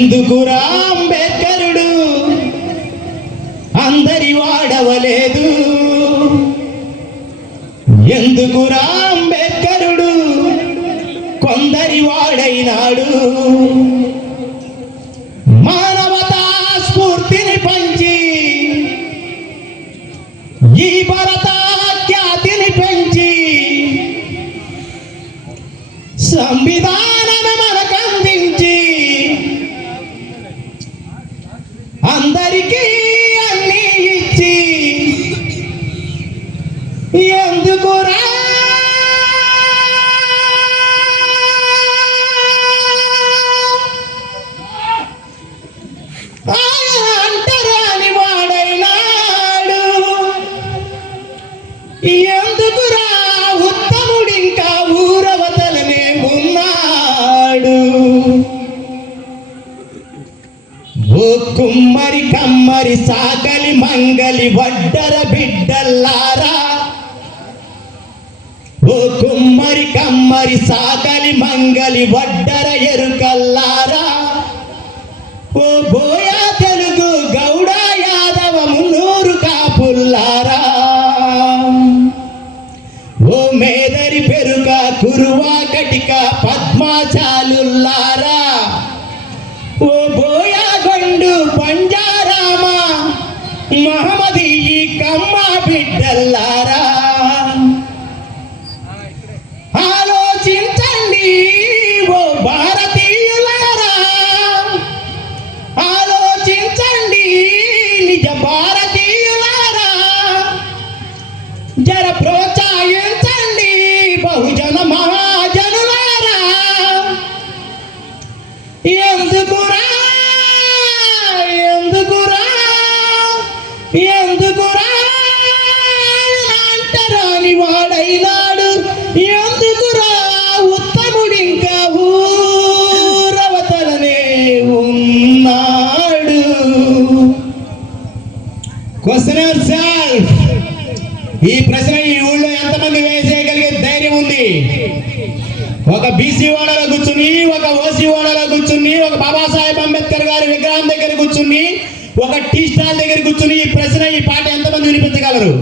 ఎందుకురా అంబేద్కరుడు అందరి వాడవలేదు? ఎందుకురా అంబేద్కరుడు కొందరి వాడైనాడు? మానవతా స్ఫూర్తిని పంచి ఈ భారత ఖ్యాతిని పెంచి సంవిధానం మనకందించి అందరికీ అన్నీ ఇచ్చి ఎందుకురా అంటరాని వాడైనాడు? ఎందుకురా ఉత్తముడింకా ఊరవతలనే ఉన్నాడు? ఓ కుమ్మరి కమ్మరి సాకలి మంగలి వడ్డర బిడ్డల్లారా, ఓ కుమ్మరి కమ్మరి సాకలి మంగలి వడ్డర ఎరుకల్లారా, ఓ బోయా తెలుగు గౌడ యాదవ మున్నూరు కాపుల్లారా, ఓ మేదరి పెరుక కురువా కటిక పద్మాచాలుల్లారా, ఓ బోయా గొండు పంజారామ మహమ్మదీ కమ్మ బిడ్డల్లారా, ఆలోచించండి ఓ భారతీయులారా, ఆలోచించండి నిజ భారతీయులారా, జర ప్రోత్సహించండి బహుజన మహాజనులారా. ఎందుకురా ఎందుకురా ఎందుకురా అంటరాని వాడైనాడు? ఎందుకురా ఉత్తముడింకా ఊరవతలనే ఉన్నాడు? Question your self. ఈ ప్రశ్న ఈ ఊళ్ళో ఎంతమంది వేసేయగలిగే ధైర్యం ఉంది? ఒక బీసీ ఓడలో కూర్చుని, ఒక ఓసీ ఓడలో కూర్చుని, ఒక బాబాసాహెబ్ అంబేద్కర్ గారి విగ్రహం దగ్గర కూర్చుని, ఒక టీ స్టాల్ దగ్గర కూర్చుని ఈ ప్రశ్న ఈ పాట ఎంతమంది వినిపించగలరు?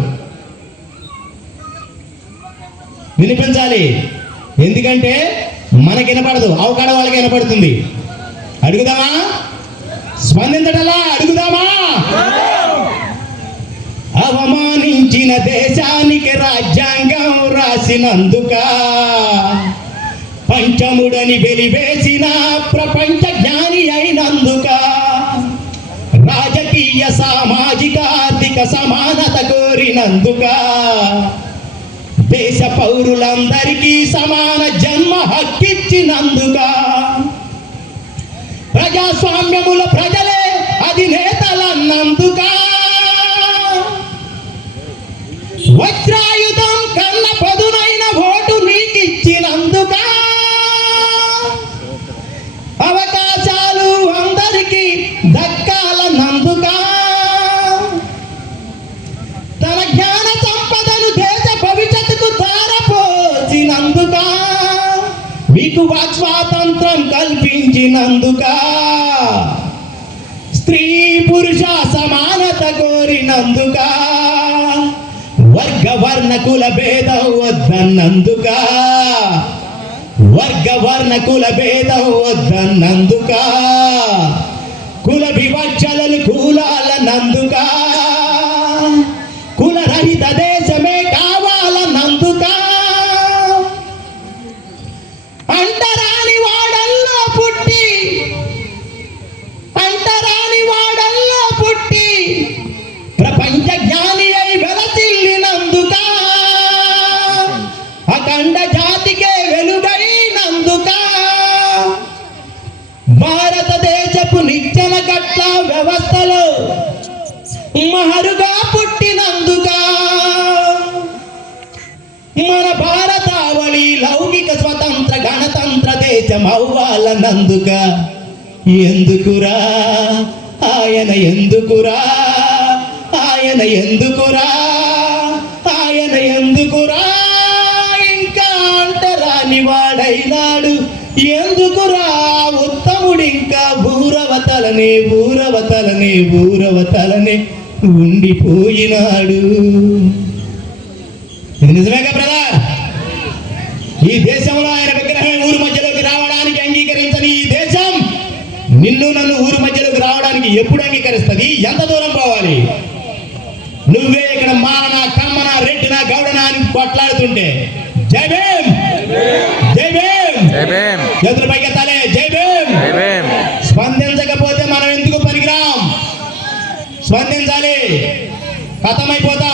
వినిపించాలి. ఎందుకంటే మనకి వినపడదు, అవకాడ వాళ్ళకి వినపడుతుంది. అడుగుదామా? స్పందించటలా అడుగుదామా? అవమానించిన దేశానికి రాజ్యాంగం రాసినందుక, పంచముడని వెలివేసిన ప్రపంచ జ్ఞాని అయినందుక, రాజకీయ సామాజిక ఆర్థిక సమానత కోరినందుక, దేశ పౌరులందరికీ సమాన జన్మ హక్కిచ్చినందుక, ప్రజాస్వామ్యముల ప్రజలే అధినేతలన్నందుక, వజ్రాయుధం కన్న పదునైన ఓటు నీకిచ్చినందుక, అవకాశాలు అందరికీ దక్కాలన్నందుక, తన జ్ఞాన సంపదను దేశ భవిష్యత్తుకు ధారపోసినందుక, మీకు వాక్ స్వాతంత్రం కల్పించినందుక, స్త్రీ పురుష సమానత కోరినందుక, వర్గ వర్ణ కుల భేదం వద్దన్నందుక, వర్గ వర్ణ కుల భేదం వద్దన్నందుక, కుల వివక్షలను కూలాలన్నందుక, కులరహిత దేశమే కావాలన్నందుక, అంటరాని వాడల్లో పుట్టి, అంటరాని వాడల్లో పుట్టి ప్రపంచ జ్ఞాని అయి వెలసిల్లినందుక, అఖండ జాతికే వెలుగైనందుక, భారతదేశపు నిచ్చెన గట్ల వ్యవస్థలో మహరుగా పుట్టినందుక, మన భారతావళి లౌకిక స్వతంత్ర గణతంత్ర దేశం అవ్వాలన్నందుక, ఎందుకురా ఆయన ఎందుకురా ఆయన ఎందుకురా ఆయన ఎందుకురా ఇంకా అంటరాని వాడైనాడు ఎందుకురా ఉత్తముడింకా ఊరవతలనే ఊరవతలనే ఊరవతలనే ఉండిపోయినాడు. ఇది నిజమేగా బ్రదర్? ఈ దేశంలో ఆయన విగ్రహం ఊరు మధ్యలోకి రావడానికి అంగీకరించని ఈ దేశం నిన్ను నన్ను ఊరు మధ్యలోకి రావడానికి ఎప్పుడు అంగీకరిస్తుంది? ఎంత దూరం పోవాలి? నువ్వే ఇక్కడ మారన కమ్మన రెడ్డిన గౌడన అని కొట్లాడుతుంటే జై భీమ్ జై భీమ్ చేతుల పైకెత్తాలే జై భీమ్. స్పందించకపోతే మనం ఎందుకు పనికిరాం? స్పందించాలి. కథమైపోతా